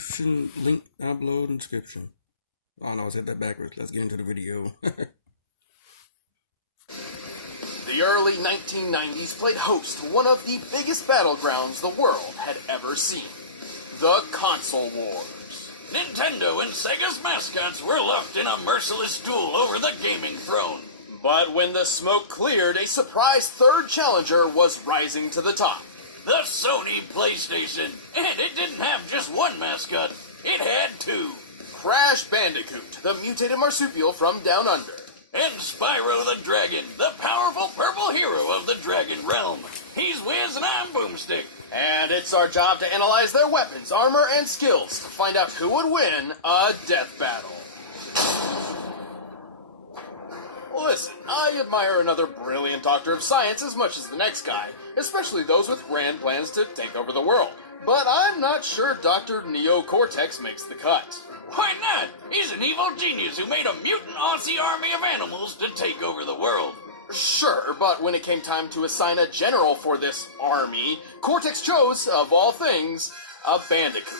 description, link down below in the description. Oh no, I said that backwards. Let's get into the video. The early 1990s played host to one of the biggest battlegrounds the world had ever seen. The Console Wars. Nintendo and Sega's mascots were locked in a merciless duel over the gaming throne. But when the smoke cleared, a surprise third challenger was rising to the top. The Sony PlayStation. And it didn't have just one mascot. It had two. Crash Bandicoot, the mutated marsupial from Down Under. And Spyro the Dragon, the powerful purple hero of the Dragon Realm. He's Wiz and I'm Boomstick. And it's our job to analyze their weapons, armor, and skills to find out who would win a death battle. Listen, I admire another brilliant doctor of science as much as the next guy, especially those with grand plans to take over the world. But I'm not sure Dr. Neo Cortex makes the cut. Why not? He's an evil genius who made a mutant Aussie army of animals to take over the world. Sure, but when it came time to assign a general for this army, Cortex chose, of all things, a bandicoot.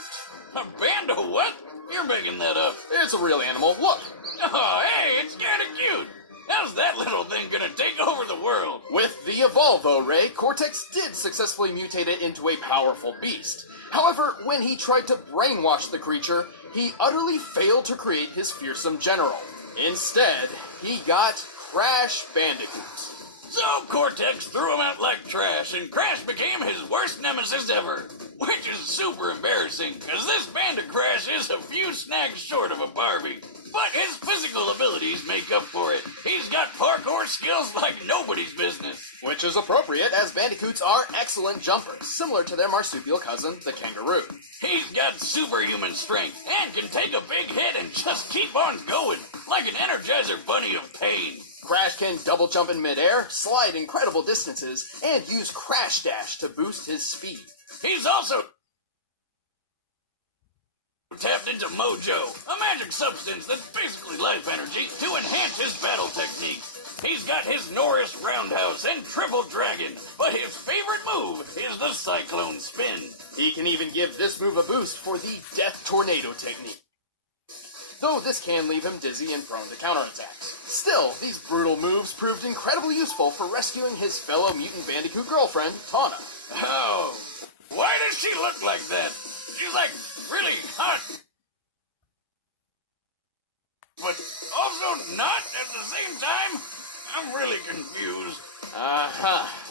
A band of what? You're making that up. It's a real animal. Look. Oh, hey, it's kind of cute. How's that little thing gonna take over the world? With the Evolvo Ray, Cortex did successfully mutate it into a powerful beast. However, when he tried to brainwash the creature, he utterly failed to create his fearsome general. Instead, he got Crash Bandicoot. So Cortex threw him out like trash, and Crash became his worst nemesis ever. Which is super embarrassing, because this Band of Crash is a few snags short of a Barbie. But his physical abilities make up for it. He's got parkour skills like nobody's business. Which is appropriate, as bandicoots are excellent jumpers, similar to their marsupial cousin, the kangaroo. He's got superhuman strength, and can take a big hit and just keep on going, like an Energizer Bunny of pain. Crash can double jump in midair, slide incredible distances, and use Crash Dash to boost his speed. He's also tapped into Mojo, a magic substance that's basically life energy, to enhance his battle techniques. He's got his Norris Roundhouse and Triple Dragon, but his favorite move is the Cyclone Spin. He can even give this move a boost for the Death Tornado technique, though this can leave him dizzy and prone to counterattacks. Still, these brutal moves proved incredibly useful for rescuing his fellow mutant bandicoot girlfriend, Tawna. Oh, why does she look like that? She's like really hot, but also not at the same time? I'm really confused.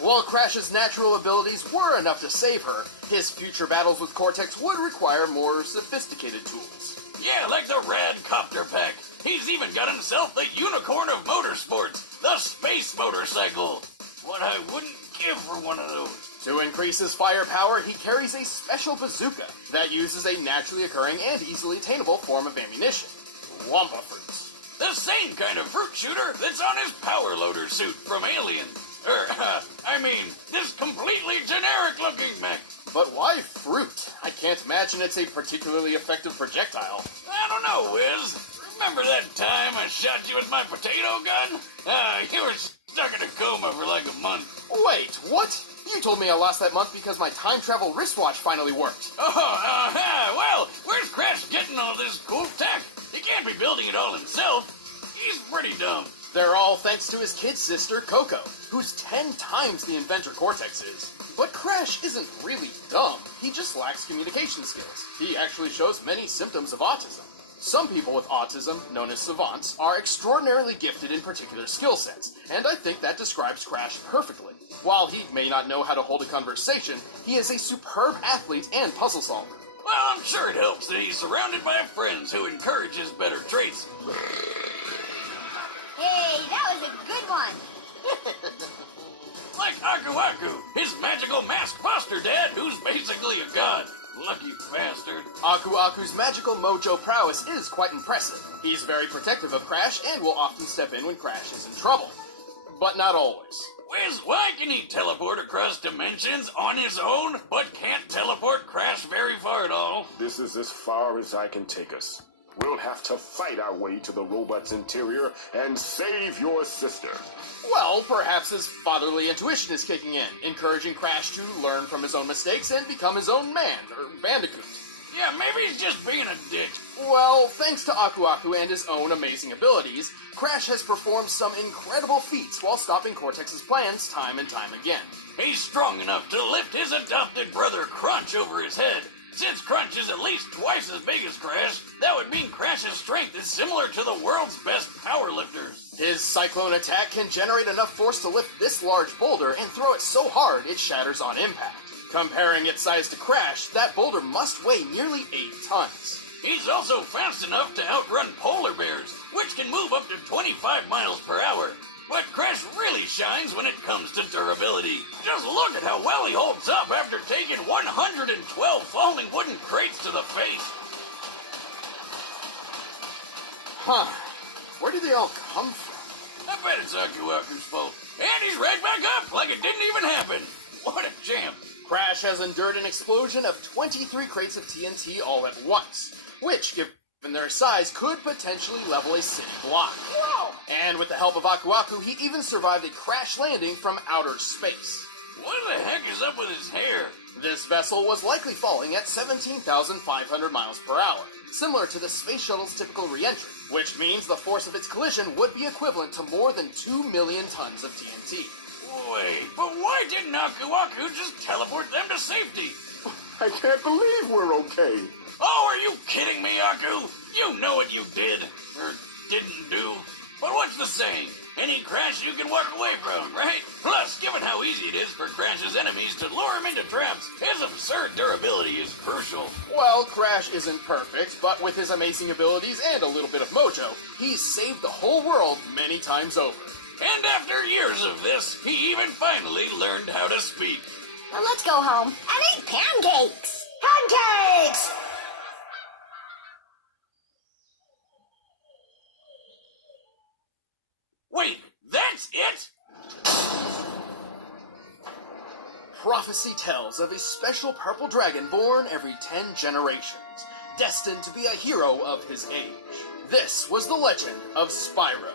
While Crash's natural abilities were enough to save her, his future battles with Cortex would require more sophisticated tools. Yeah, like the Rad Copter Pack. He's even got himself the unicorn of motorsports, the Space Motorcycle. What I wouldn't give for one of those. To increase his firepower, he carries a special bazooka that uses a naturally occurring and easily attainable form of ammunition, Wampa fruits. The same kind of fruit shooter that's on his power loader suit from Alien. This completely generic-looking mech. But why fruit? I can't imagine it's a particularly effective projectile. I don't know, Wiz. Remember that time I shot you with my potato gun? You were stuck in a coma for like a month. Wait, what? You told me I lost that month because my time travel wristwatch finally worked. Well, where's Crash getting all this cool tech? He can't be building it all himself. He's pretty dumb. They're all thanks to his kid sister, Coco, who's 10 times the inventor Cortex is. But Crash isn't really dumb, he just lacks communication skills. He actually shows many symptoms of autism. Some people with autism, known as savants, are extraordinarily gifted in particular skill sets, and I think that describes Crash perfectly. While he may not know how to hold a conversation, he is a superb athlete and puzzle solver. Well, I'm sure it helps that he's surrounded by friends who encourage his better traits. Hey, that was a good one. Like Aku Aku, his magical masked foster dad, who's basically a god. Lucky bastard. Aku Aku's magical mojo prowess is quite impressive. He's very protective of Crash and will often step in when Crash is in trouble. But not always. Wiz, why can he teleport across dimensions on his own, but can't teleport Crash very far at all? This is as far as I can take us. We'll have to fight our way to the robot's interior and save your sister. Well, perhaps his fatherly intuition is kicking in, encouraging Crash to learn from his own mistakes and become his own man, or bandicoot. Yeah, maybe he's just being a dick. Well, thanks to Aku Aku and his own amazing abilities, Crash has performed some incredible feats while stopping Cortex's plans time and time again. He's strong enough to lift his adopted brother Crunch over his head. Since Crunch is at least twice as big as Crash, that would mean Crash's strength is similar to the world's best powerlifters. His Cyclone attack can generate enough force to lift this large boulder and throw it so hard it shatters on impact. Comparing its size to Crash, that boulder must weigh nearly 8 tons. He's also fast enough to outrun polar bears, which can move up to 25 miles per hour. But Crash really shines when it comes to durability. Just look at how well he holds up after taking 112 falling wooden crates to the face. Huh. Where did they all come from? I bet it's Aku Aku's fault. And he's right back up like it didn't even happen. What a champ. Crash has endured an explosion of 23 crates of TNT all at once, which, given their size, could potentially level a city block. Whoa! And with the help of Aku Aku, he even survived a crash landing from outer space. What the heck is up with his hair? This vessel was likely falling at 17,500 miles per hour, similar to the space shuttle's typical re-entry, which means the force of its collision would be equivalent to more than 2 million tons of TNT. Wait, but why didn't Aku Aku just teleport them to safety? I can't believe we're okay. Oh, are you kidding me, Aku? You know what you did, or didn't do. But what's the saying? Any Crash you can walk away from, right? Plus, given how easy it is for Crash's enemies to lure him into traps, his absurd durability is crucial. Well, Crash isn't perfect, but with his amazing abilities and a little bit of mojo, he's saved the whole world many times over. And after years of this, he even finally learned how to speak. Well, let's go home and eat pancakes. Pancakes! Wait, that's it? Prophecy tells of a special purple dragon born every 10 generations, destined to be a hero of his age. This was the legend of Spyro.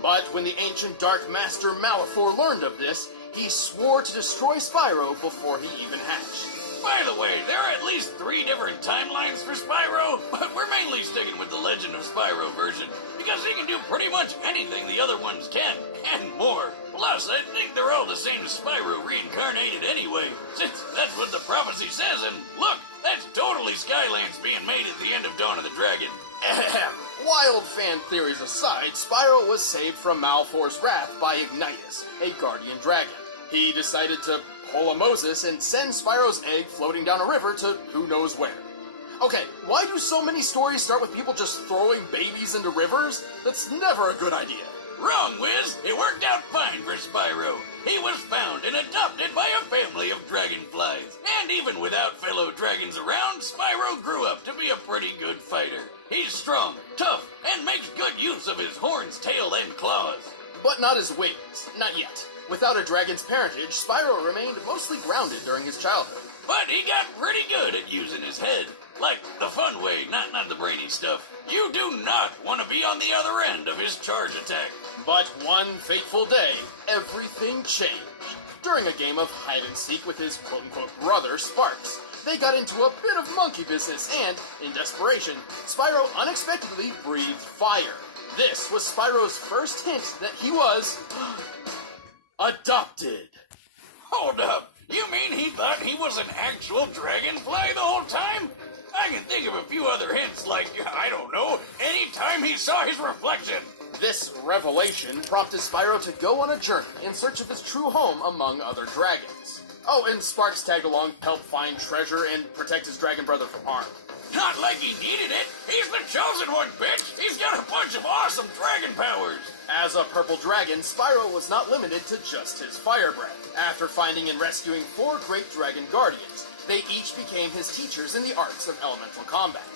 But when the ancient Dark Master Malefor learned of this, he swore to destroy Spyro before he even hatched. By the way, there are at least 3 different timelines for Spyro, but we're mainly sticking with the Legend of Spyro version, because he can do pretty much anything the other ones can, and more. Plus, I think they're all the same Spyro reincarnated anyway, since that's what the prophecy says, and look, that's totally Skylands being made at the end of Dawn of the Dragon. Ahem. Wild fan theories aside, Spyro was saved from Malefor's wrath by Ignitus, a guardian dragon. He decided to pull a Moses and send Spyro's egg floating down a river to who knows where. Okay, why do so many stories start with people just throwing babies into rivers? That's never a good idea. Wrong, Wiz. It worked out fine for Spyro. He was found and adopted by a family of dragonflies. And even without fellow dragons around, Spyro grew up to be a pretty good fighter. He's strong, tough, and makes good use of his horns, tail, and claws. But not his wings. Not yet. Without a dragon's parentage, Spyro remained mostly grounded during his childhood. But he got pretty good at using his head. Like the fun way, not the brainy stuff. You do not want to be on the other end of his charge attack. But one fateful day, everything changed. During a game of hide-and-seek with his quote-unquote brother, Sparks, they got into a bit of monkey business and, in desperation, Spyro unexpectedly breathed fire. This was Spyro's first hint that he was adopted. Hold up. You mean he thought he was an actual dragonfly the whole time? I can think of a few other hints, like, I don't know, any time he saw his reflection. This revelation prompted Spyro to go on a journey in search of his true home among other dragons. Oh, and Sparks tagged along to help find treasure and protect his dragon brother from harm. Not like he needed it. He's the chosen one, bitch. He's got a bunch of awesome dragon powers. As a purple dragon, Spyro was not limited to just his fire breath. After finding and rescuing 4 great dragon guardians, they each became his teachers in the arts of elemental combat.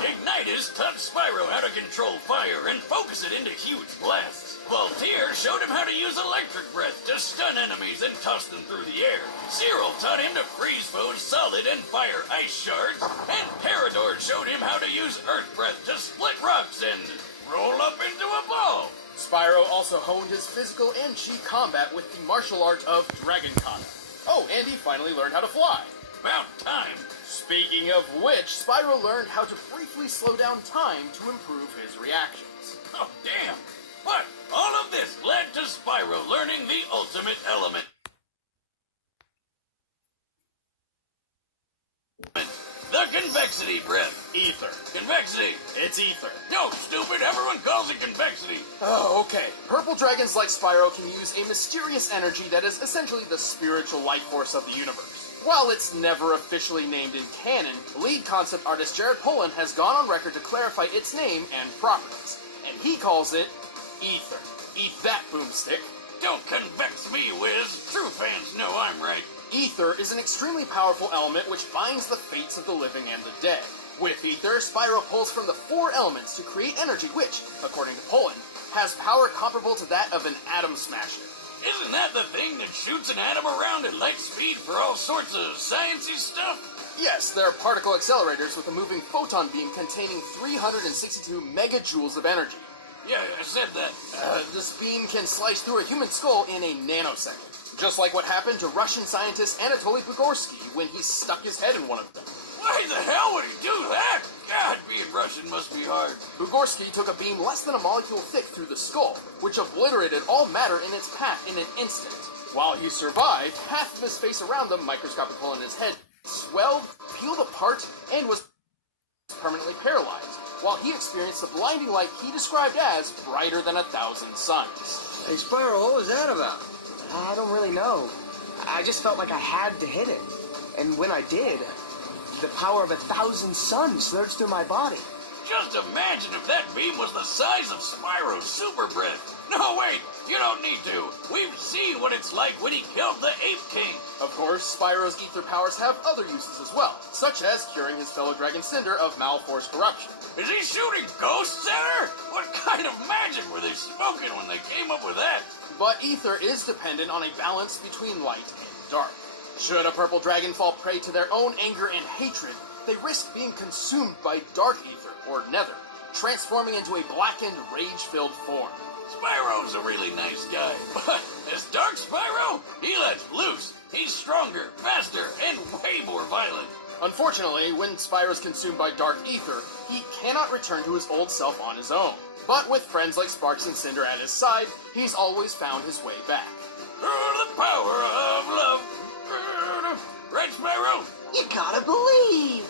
Ignitus taught Spyro how to control fire and focus it into huge blasts. Voltaire showed him how to use electric breath to stun enemies and toss them through the air. Cyril taught him to freeze foes solid and fire ice shards. And Parador showed him how to use earth breath to split rocks and roll up into a ball. Spyro also honed his physical and chi combat with the martial art of Dragon Kata. Oh, and he finally learned how to fly. About time. Speaking of which, Spyro learned how to briefly slow down time to improve his reactions. Oh, damn. But all of this led to Spyro learning the ultimate element. The convexity breath. Ether. Convexity. It's ether. No, stupid. Everyone calls it convexity. Oh, okay. Purple dragons like Spyro can use a mysterious energy that is essentially the spiritual life force of the universe. While it's never officially named in canon, lead concept artist Jared Polin has gone on record to clarify its name and properties, and he calls it Ether. Eat that, boomstick. Don't convex me, Wiz. True fans know I'm right. Ether is an extremely powerful element which binds the fates of the living and the dead. With Ether, Spyro pulls from the four elements to create energy which, according to Polin, has power comparable to that of an atom smasher. Isn't that the thing that shoots an atom around at light speed for all sorts of sciencey stuff? Yes, there are particle accelerators with a moving photon beam containing 362 megajoules of energy. Yeah, I said that. This beam can slice through a human skull in a nanosecond. Just like what happened to Russian scientist Anatoly Bugorsky when he stuck his head in one of them. Why the hell would he do that? God, being Russian must be hard. Bugorsky took a beam less than a molecule thick through the skull, which obliterated all matter in its path in an instant. While he survived, half of his face around the microscopic hole in his head swelled, peeled apart, and was permanently paralyzed, while he experienced the blinding light he described as brighter than 1,000 suns. Hey, Spyro, what was that about? I don't really know. I just felt like I had to hit it. And when I did, the power of 1,000 suns surged through my body. Just imagine if that beam was the size of Spyro's super breath. No, wait, you don't need to. We've seen what it's like when he killed the Ape King. Of course, Spyro's ether powers have other uses as well, such as curing his fellow dragon Cinder of malforce corruption. Is he shooting ghosts at her? What kind of magic were they smoking when they came up with that? But ether is dependent on a balance between light and dark. Should a purple dragon fall prey to their own anger and hatred, they risk being consumed by dark ether, or nether, transforming into a blackened, rage-filled form. Spyro's a really nice guy, but this Dark Spyro, he lets loose. He's stronger, faster, and way more violent. Unfortunately, when Spyro's consumed by dark ether, he cannot return to his old self on his own. But with friends like Sparks and Cinder at his side, he's always found his way back. Through the power of love. Right, Spyro? You gotta believe!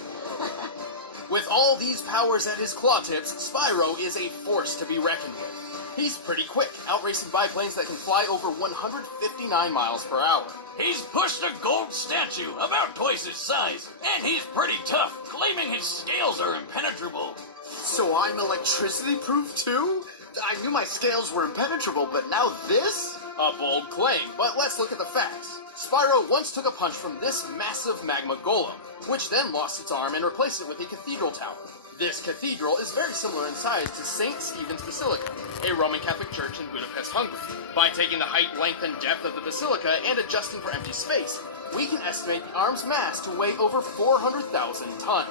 With all these powers at his claw tips, Spyro is a force to be reckoned with. He's pretty quick, outracing biplanes that can fly over 159 miles per hour. He's pushed a gold statue about twice his size, and he's pretty tough, claiming his scales are impenetrable. So I'm electricity-proof too? I knew my scales were impenetrable, but now this? A bold claim, but let's look at the facts. Spyro once took a punch from this massive magma golem, which then lost its arm and replaced it with a cathedral tower. This cathedral is very similar in size to St. Stephen's Basilica, a Roman Catholic church in Budapest, Hungary. By taking the height, length, and depth of the basilica and adjusting for empty space, we can estimate the arm's mass to weigh over 400,000 tons.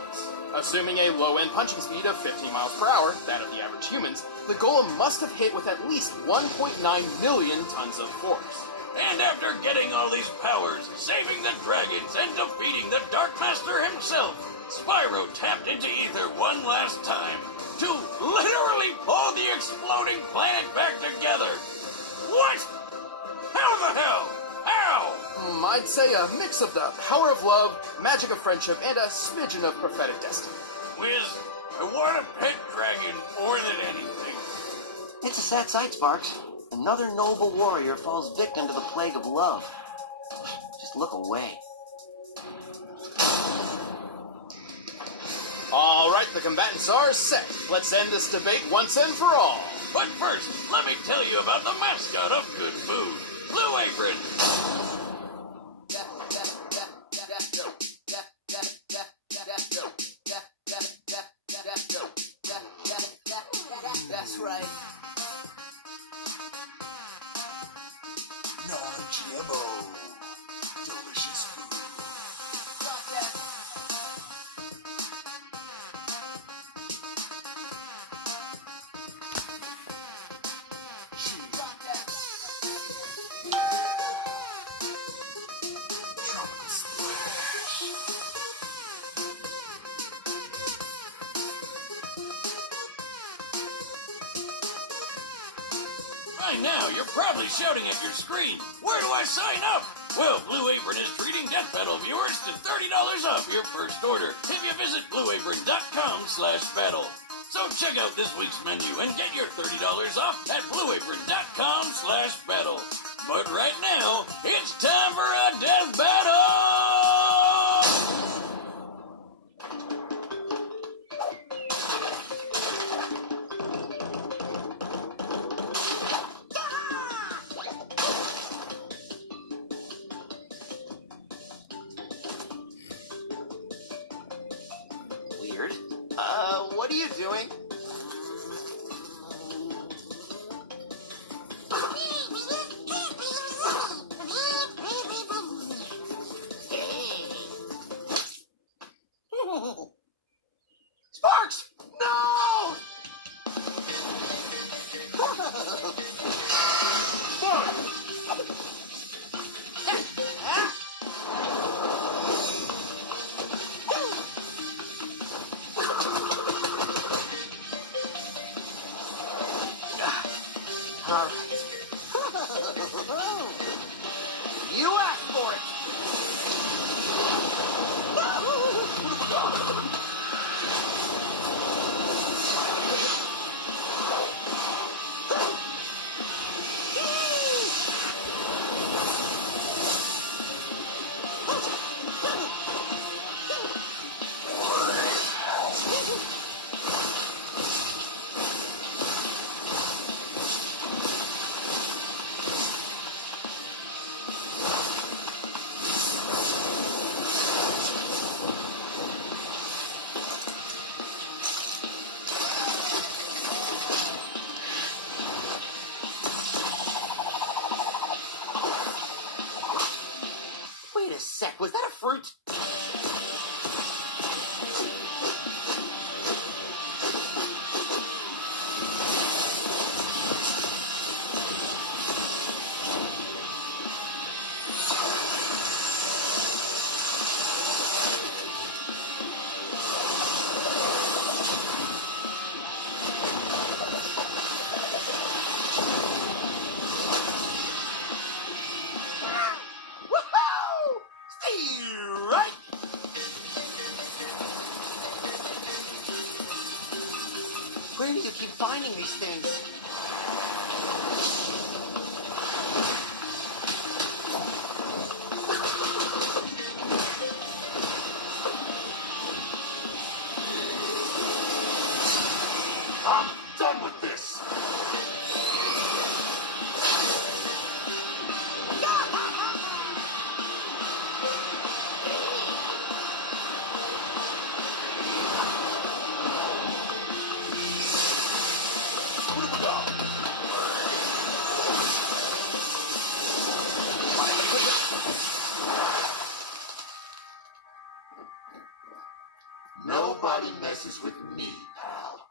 Assuming a low-end punching speed of 15 miles per hour, that of the average humans, the golem must have hit with at least 1.9 million tons of force. And after getting all these powers, saving the dragons, and defeating the Dark Master himself, Spyro tapped into ether one last time to literally pull the exploding planet back together. What? How the hell? How? I'd say a mix of the power of love, magic of friendship, and a smidgen of prophetic destiny. Wiz, I want a pet dragon more than anything. It's a sad sight, Sparks. Another noble warrior falls victim to the plague of love. Just look away. All right, the combatants are set. Let's end this debate once and for all. But first, let me tell you about the mascot of good food, Blue Apron. That's right. Non-GMO. Delicious food. By now, you're probably shouting at your screen, where do I sign up? Well, Blue Apron is treating Death Battle viewers to $30 off your first order if you visit blueapron.com/battle. So check out this week's menu and get your $30 off at blueapron.com/battle. But right now, it's time for a Death Battle! Weird. What are you doing? Sparks! No! All right. You asked for it. Wait a sec, was that a fruit? Woohoo! Stay right. Where do you keep finding these things? I'm done with this. Nobody messes with me, pal.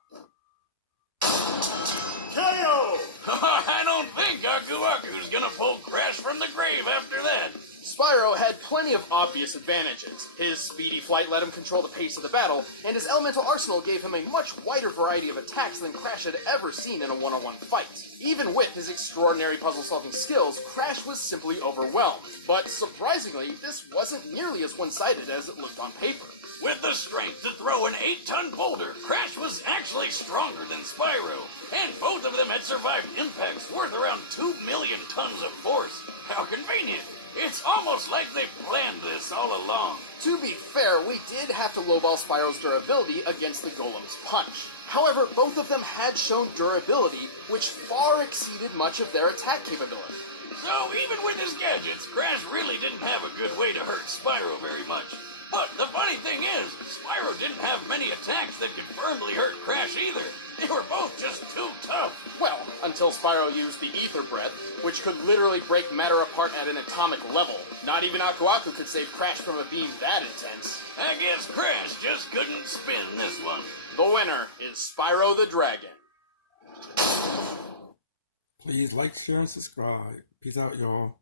KO! I don't think Aku Aku's gonna pull Crash from the grave after that. Spyro had plenty of obvious advantages. His speedy flight let him control the pace of the battle, and his elemental arsenal gave him a much wider variety of attacks than Crash had ever seen in a one-on-one fight. Even with his extraordinary puzzle-solving skills, Crash was simply overwhelmed. But surprisingly, this wasn't nearly as one-sided as it looked on paper. With the strength to throw an 8-ton boulder, Crash was actually stronger than Spyro, and both of them had survived impacts worth around 2 million tons of force. How convenient! It's almost like they planned this all along. To be fair, we did have to lowball Spyro's durability against the Golem's punch. However, both of them had shown durability, which far exceeded much of their attack capability. So even with his gadgets, Crash really didn't have a good way to hurt Spyro very much. But the funny thing is, Spyro didn't have many attacks that could firmly hurt Crash either. They were both just too tough. Well, until Spyro used the Ether Breath, which could literally break matter apart at an atomic level. Not even Aku Aku could save Crash from a beam that intense. I guess Crash just couldn't spin this one. The winner is Spyro the Dragon. Please like, share, and subscribe. Peace out, y'all.